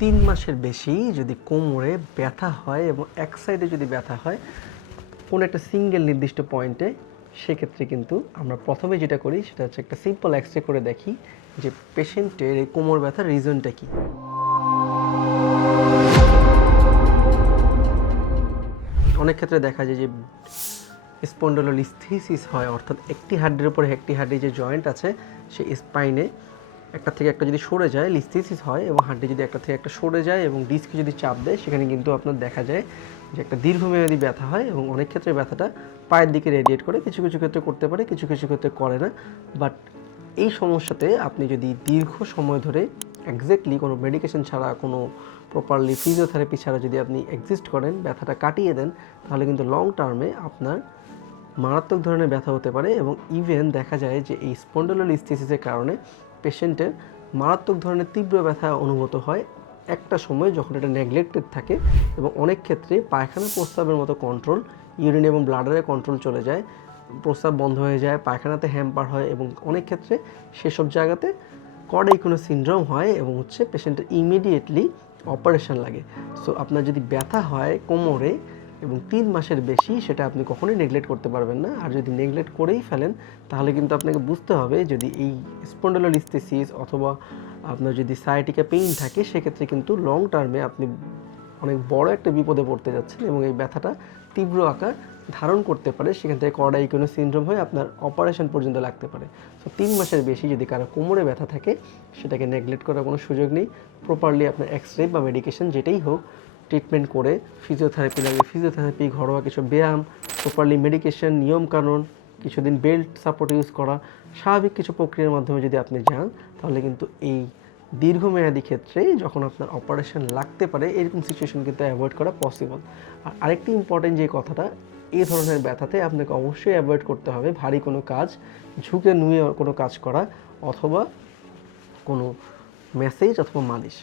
তিন মাসের বেশি যদি কোমরে ব্যথা হয় এবং এক সাইডে যদি ব্যথা হয়, কোনো একটা সিঙ্গেল নির্দিষ্ট পয়েন্টে সেক্ষেত্রে কিন্তু আমরা প্রথমে যেটা করি সেটা হচ্ছে একটা সিম্পল এক্স করে দেখি যে পেশেন্টের এই কোমর ব্যথার রিজনটা কী। অনেক ক্ষেত্রে দেখা যায় যে স্পন্ডলোলিস্থিসিস হয়, অর্থাৎ একটি হাড্ডির উপরে একটি হাড্ডি যে জয়েন্ট আছে, সেই স্পাইনে একটা থেকে একটা যদি সরে যায়, লিস্থিসিস হয় এবং হাড্ডি যদি একটা থেকে একটা সরে যায় এবং ডিস্কে যদি চাপ দেয়, সেখানে কিন্তু আপনার দেখা যায় যে একটা দীর্ঘমেয়াদী ব্যথা হয় এবং অনেক ক্ষেত্রে ব্যথাটা পায়ের দিকে রেডিয়েট করে। কিছু কিছু ক্ষেত্রে করতে পারে, কিছু কিছু ক্ষেত্রে করে না। বাট এই সমস্যাতে আপনি যদি দীর্ঘ সময় ধরে এক্স্যাক্টলি কোনো মেডিকেশন ছাড়া, কোনো প্রপারলি ফিজিওথেরাপি ছাড়া যদি আপনি এক্সিস্ট করেন, ব্যথাটা কাটিয়ে দেন, তাহলে কিন্তু লং টার্মে আপনার মারাত্মক ধরনের ব্যথা হতে পারে এবং ইভেন দেখা যায় যে এই স্পন্ডলোলিস্থিসিসের কারণে পেশেন্টের মারাত্মক ধরনের তীব্র ব্যথা অনুভূত হয় একটা সময় যখন এটা নেগলেক্টেড থাকে এবং অনেক ক্ষেত্রে পায়খানা প্রস্তাবের মতো কন্ট্রোল ইউরিন এবং ব্লাডারে কন্ট্রোল চলে যায় প্রস্তাব বন্ধ হয়ে যায়, পায়খানাতে হ্যাম্পার হয় এবং অনেক ক্ষেত্রে সেসব জায়গাতে কর্ডাই কোনো সিনড্রোম হয় এবং হচ্ছে পেশেন্টের ইমিডিয়েটলি অপারেশন লাগে। সো আপনার যদি ব্যথা হয় কোমরে এবং তিন মাসের বেশি সেটা আপনি কখনোই নেগলেক্ট করতে পারবেন না। আর যদি নেগলেক্ট করেই ফেলেন, তাহলে কিন্তু আপনাকে বুঝতে হবে যদি এই স্পন্ডলোলিস্থিসিস অথবা আপনার যদি সায়াটিকা পেইন থাকে, সেক্ষেত্রে কিন্তু লং টার্মে আপনি অনেক বড় একটা বিপদে পড়তে যাচ্ছেন এবং এই ব্যথাটা তীব্র আকার ধারণ করতে পারে। সেখান থেকে কর্ডাই কোনো সিনড্রোম হয়ে আপনার অপারেশন পর্যন্ত লাগতে পারে। তো তিন মাসের বেশি যদি কারও কোমরে ব্যথা থাকে, সেটাকে নেগলেক্ট করার কোনো সুযোগ নেই। প্রপারলি আপনার এক্স রে বা মেডিকেশন যেটাই হোক ট্রিটমেন্ট করে ফিজিওথেরাপি লাগে। ফিজিওথেরাপি ঘরোয়া কিছু ব্যায়াম প্রপারলি মেডিকেশন নিয়মকানুন, কিছুদিন বেল্ট সাপোর্ট ইউজ করা, স্বাভাবিক কিছু প্রক্রিয়ার মাধ্যমে যদি আপনি যান, তাহলে কিন্তু এই দীর্ঘমেয়াদী ক্ষেত্রে যখন আপনার অপারেশন লাগতে পারে, এরকম সিচুয়েশন কিন্তু অ্যাভয়েড করা পসিবল আর আরেকটি ইম্পর্টেন্ট যে কথাটা এই ধরনের ব্যথাতে আপনাকে অবশ্যই অ্যাভয়েড করতে হবে। ভারী কোনো কাজ, ঝুঁকে নুয়ে কোনো কাজ করা, অথবা কোনো মেসেজ অথবা মালিশ।